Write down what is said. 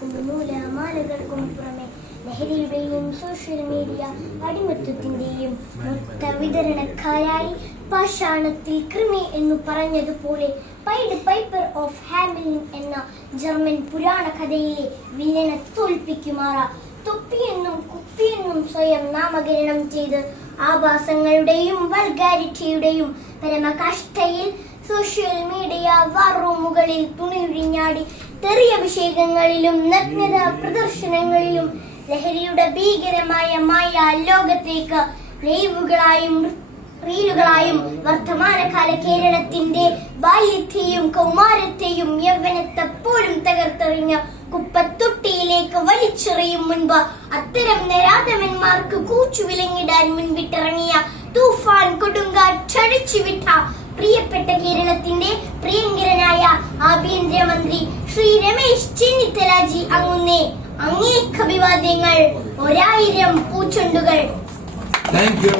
നൂലാമാലകൾക്കും പുറമെ ലഹരിയുടെയും social media അടിമത്തത്തിന്റെയും മൊത്ത വിതരണക്കാരായി പാഷാണത്തിൽ കൃമി എന്നു പറഞ്ഞതുപോലെ പൈഡ് പൈപ്പർ ഓഫ് ഹാമിലിൻ എന്ന ജർമ്മൻ പുരാണ കഥയിലെ വില്ലനെ തോൽപ്പിക്കുമാറ തൊപ്പിയെന്നും കുപ്പിയെന്നും സ്വയം നാമകരണം ചെയ്ത് ആഭാസങ്ങളുടെയും വൾഗാരിറ്റിയുടെയും പരമകഷ്ടയിൽ സോഷ്യൽ മീഡിയ വാർറൂമുകളിൽ തുണിയുഴിഞ്ഞാടി തെറിയഭിഷേകങ്ങളിലും നഗ്നത പ്രദർശനങ്ങളിലും ലഹരിയുടെ ഭീകരമായ മായ ലോകത്തേക്ക് ലൈവുകളായും റീലുകളായും വർത്തമാനകാല കേരളത്തിന്റെ ബാല്യത്തെയും കൗമാരത്തെയും യൗവനത്തെ പോലും തകർത്തെറിഞ്ഞ കുപ്പത്തൊട്ടിയിലേക്ക് വലിച്ചെറിയും മുൻപ് അത്തരം നരാധമന്മാർക്ക് കൂച്ചുവിലങ്ങിടാൻ മുൻപിട്ടിറങ്ങിയ തൂഫാൻ കൊടുങ്കാറ്റടിച്ചുവിട്ട പ്രിയപ്പെട്ട കേരളത്തിന്റെ പ്രിയങ്കരനായ ആഭ്യന്തരമന്ത്രി ശ്രീ രമേശ് ചെന്നിത്തലാജി അങ്ങേക്ക് അഭിവാദ്യങ്ങൾ, 1000 പൂച്ചെണ്ടുകൾ. Thank you.